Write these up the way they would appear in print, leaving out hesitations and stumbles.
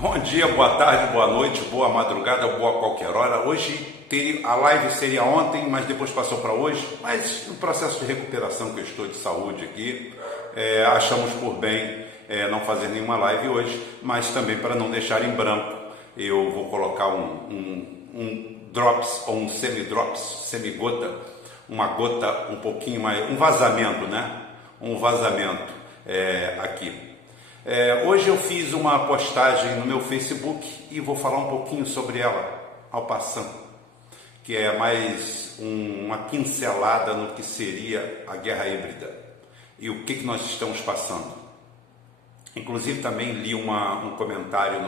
Bom dia, boa tarde, boa noite, boa madrugada, boa qualquer hora. Hoje a live seria ontem, mas depois passou para hoje. Mas no processo de recuperação que eu estou de saúde aqui, achamos por bem não fazer nenhuma live hoje, mas também para não deixar em branco, eu vou colocar um drops ou um semi-drops, semigota, uma gota um pouquinho mais, um vazamento, né? Um vazamento aqui. Hoje eu fiz uma postagem no meu Facebook e vou falar um pouquinho sobre ela, ao passando, que é mais uma pincelada no que seria a guerra híbrida e o que nós estamos passando. Inclusive também li um comentário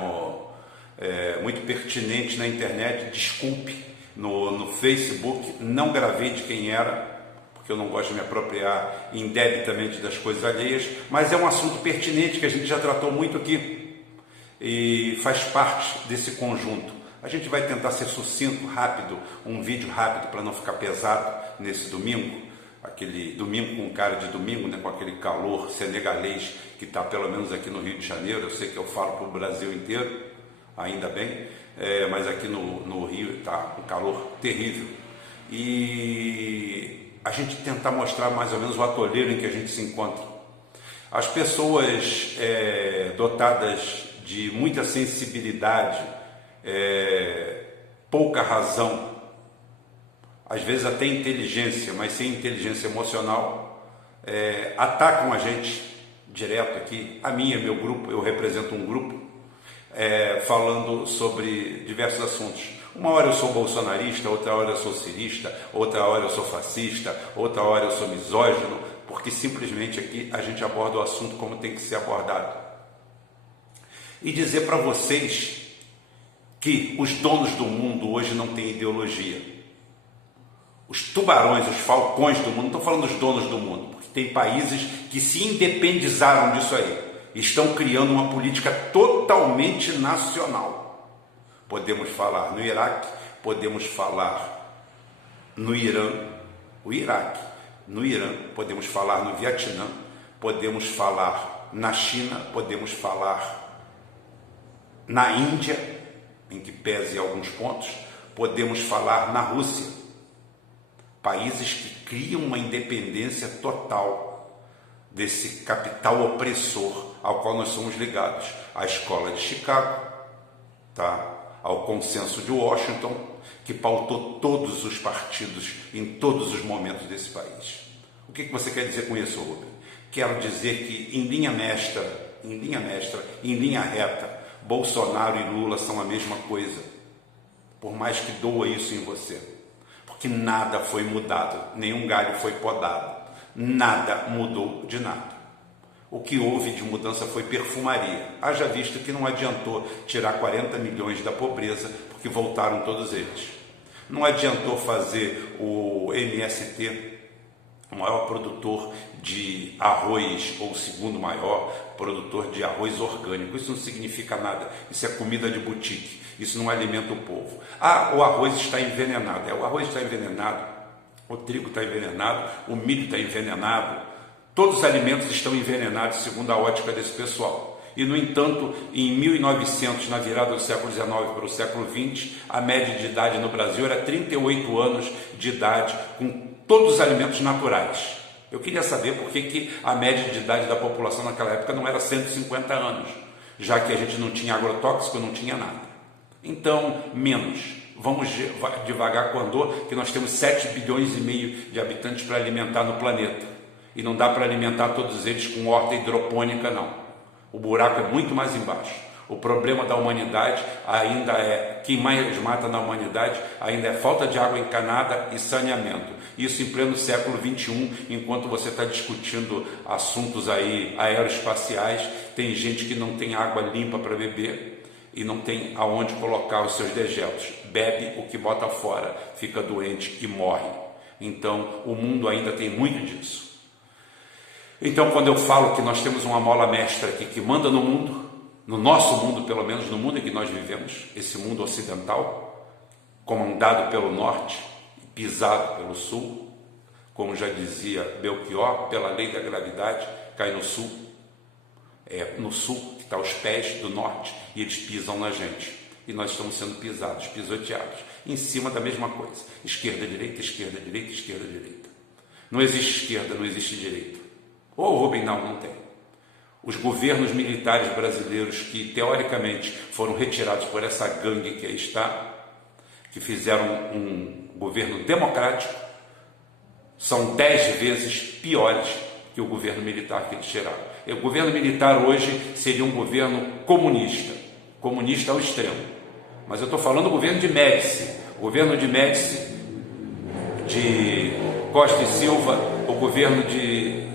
muito pertinente na internet, desculpe, no Facebook, não gravei de quem era, eu não gosto de me apropriar indebitamente das coisas alheias, mas é um assunto pertinente que a gente já tratou muito aqui e faz parte desse conjunto. A gente vai tentar ser sucinto, rápido, um vídeo rápido para não ficar pesado nesse domingo, aquele domingo com cara de domingo, né, com aquele calor senegalês que está pelo menos aqui no Rio de Janeiro. Eu sei que eu falo para o Brasil inteiro, ainda bem, mas aqui no Rio está um calor terrível. E a gente tentar mostrar mais ou menos o atoleiro em que a gente se encontra. As pessoas dotadas de muita sensibilidade, pouca razão, às vezes até inteligência, mas sem inteligência emocional, atacam a gente direto aqui. A minha, meu grupo, eu represento um grupo, falando sobre diversos assuntos. Uma hora eu sou bolsonarista, outra hora eu sou cirista, outra hora eu sou fascista, outra hora eu sou misógino, porque simplesmente aqui a gente aborda o assunto como tem que ser abordado. E dizer para vocês que os donos do mundo hoje não têm ideologia. Os tubarões, os falcões do mundo, não estou falando dos donos do mundo, porque tem países que se independizaram disso aí, estão criando uma política totalmente nacional. Podemos falar no Iraque, podemos falar no Irã, o Iraque, no Irã, podemos falar no Vietnã, podemos falar na China, podemos falar na Índia, em que pese alguns pontos, podemos falar na Rússia. Países que criam uma independência total desse capital opressor ao qual nós somos ligados. A escola de Chicago, tá? Ao consenso de Washington, que pautou todos os partidos em todos os momentos desse país. O que você quer dizer com isso, Rubem? Quero dizer que em linha mestra, em linha reta, Bolsonaro e Lula são a mesma coisa, por mais que doa isso em você, porque nada foi mudado, nenhum galho foi podado, nada mudou de nada. O que houve de mudança foi perfumaria. Haja visto que não adiantou tirar 40 milhões da pobreza, porque voltaram todos eles. Não adiantou fazer o MST, o maior produtor de arroz, ou o segundo maior produtor de arroz orgânico. Isso não significa nada. Isso é comida de boutique. Isso não alimenta o povo. Ah, o arroz está envenenado. O arroz está envenenado, o trigo está envenenado, o milho está envenenado. Todos os alimentos estão envenenados, segundo a ótica desse pessoal. E, no entanto, em 1900, na virada do século XIX para o século XX, a média de idade no Brasil era 38 anos de idade, com todos os alimentos naturais. Eu queria saber por que a média de idade da população naquela época não era 150 anos, já que a gente não tinha agrotóxico, não tinha nada. Então, menos. Vamos devagar com o andor, que nós temos 7,5 bilhões de habitantes para alimentar no planeta. E não dá para alimentar todos eles com horta hidropônica, não. O buraco é muito mais embaixo. O problema da humanidade ainda quem mais mata na humanidade ainda é falta de água encanada e saneamento. Isso em pleno século XXI, enquanto você está discutindo assuntos aí aeroespaciais, tem gente que não tem água limpa para beber e não tem aonde colocar os seus dejetos. Bebe o que bota fora, fica doente e morre. Então, o mundo ainda tem muito disso. Então, quando eu falo que nós temos uma mola mestra aqui que manda no mundo, no nosso mundo, pelo menos no mundo em que nós vivemos, esse mundo ocidental, comandado pelo norte e pisado pelo sul, como já dizia Belchior, pela lei da gravidade, cai no sul. no sul, que está aos pés do norte, e eles pisam na gente. E nós estamos sendo pisados, pisoteados, em cima da mesma coisa. Esquerda, direita, esquerda, direita, esquerda, direita. Não existe esquerda, não existe direita. Ô, Rubem, não tem. Os governos militares brasileiros que, teoricamente, foram retirados por essa gangue que aí está, que fizeram um governo democrático, são 10 vezes piores que o governo militar que eles tiraram. O governo militar hoje seria um governo comunista, comunista ao extremo. Mas eu estou falando do governo de Médici, o governo de Médici, de Costa e Silva, o governo de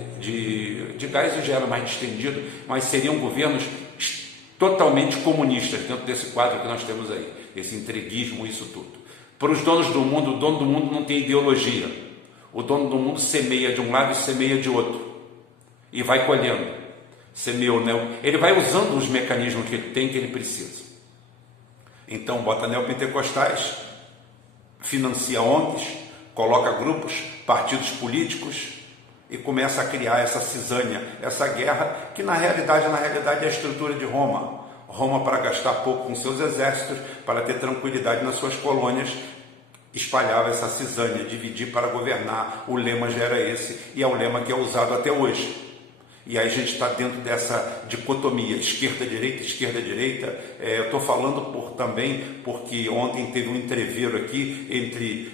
Geisel já era mais distendido, mas seriam governos totalmente comunistas dentro desse quadro que nós temos aí, esse entreguismo, isso tudo. Para os donos do mundo, o dono do mundo não tem ideologia. O dono do mundo semeia de um lado e semeia de outro. E vai colhendo. Semeou, né? Ele vai usando os mecanismos que ele tem, que ele precisa. Então, bota neopentecostais, financia ONGs, coloca grupos, partidos políticos e começa a criar essa cisânia, essa guerra, que na realidade é a estrutura de Roma. Roma, para gastar pouco com seus exércitos, para ter tranquilidade nas suas colônias, espalhava essa cisânia, dividir para governar. O lema já era esse, e é o lema que é usado até hoje. E aí a gente está dentro dessa dicotomia, esquerda-direita. Eu estou falando também porque ontem teve um entreveiro aqui entre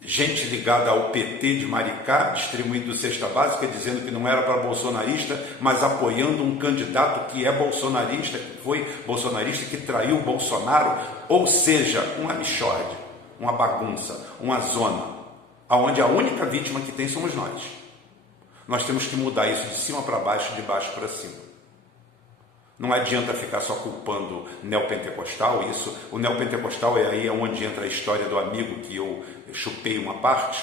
gente ligada ao PT de Maricá, distribuindo cesta básica, dizendo que não era para bolsonarista, mas apoiando um candidato que é bolsonarista, que foi bolsonarista, que traiu o Bolsonaro, ou seja, uma mixórdia, uma bagunça, uma zona, onde a única vítima que tem somos nós. Nós temos que mudar isso de cima para baixo, de baixo para cima. Não adianta ficar só culpando neopentecostal. O neopentecostal é aí onde entra a história do amigo que eu chupei uma parte.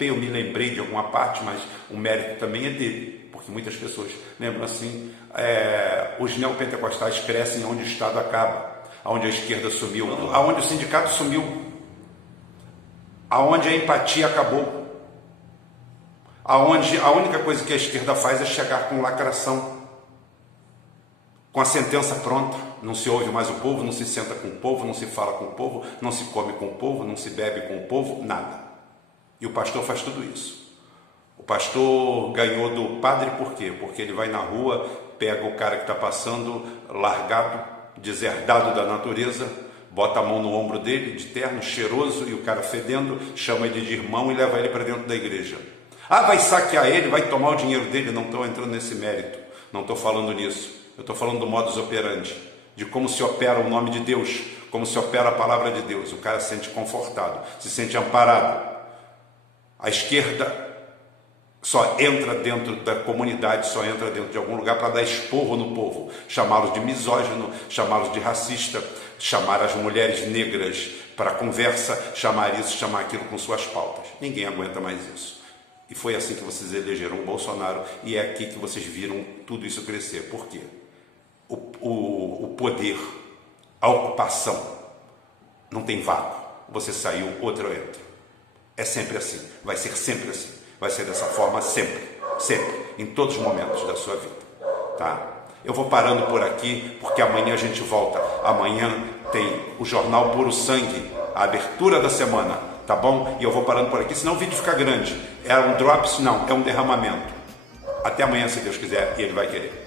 Eu me lembrei de alguma parte, mas o mérito também é dele, porque muitas pessoas lembram assim, os neopentecostais crescem onde o Estado acaba, onde a esquerda sumiu, onde o sindicato sumiu, onde a empatia acabou, onde a única coisa que a esquerda faz é chegar com lacração, com a sentença pronta. Não se ouve mais o povo, não se senta com o povo, não se fala com o povo, não se come com o povo, não se bebe com o povo, nada. E o pastor faz tudo isso. O pastor ganhou do padre por quê? Porque ele vai na rua, pega o cara que está passando, largado, deserdado da natureza, bota a mão no ombro dele, de terno, cheiroso, e o cara fedendo, chama ele de irmão e leva ele para dentro da igreja. Vai saquear ele, vai tomar o dinheiro dele. Não estou entrando nesse mérito, não estou falando nisso. Eu estou falando do modus operandi, de como se opera o nome de Deus, como se opera a palavra de Deus. O cara se sente confortado, se sente amparado. A esquerda só entra dentro da comunidade, só entra dentro de algum lugar para dar esporro no povo, chamá-los de misógino, chamá-los de racista, chamar as mulheres negras para conversa, chamar isso, chamar aquilo com suas pautas. Ninguém aguenta mais isso. E foi assim que vocês elegeram o Bolsonaro, e é aqui que vocês viram tudo isso crescer. Por quê? O poder, a ocupação, não tem vácuo. Você saiu, outro entra. É sempre assim, vai ser sempre assim, vai ser dessa forma sempre, em todos os momentos da sua vida, tá? Eu vou parando por aqui, porque amanhã a gente volta. Amanhã tem o Jornal Puro Sangue, a abertura da semana, tá bom? E eu vou parando por aqui, senão o vídeo fica grande. É um drops? Não, é um derramamento. Até amanhã, se Deus quiser, e Ele vai querer.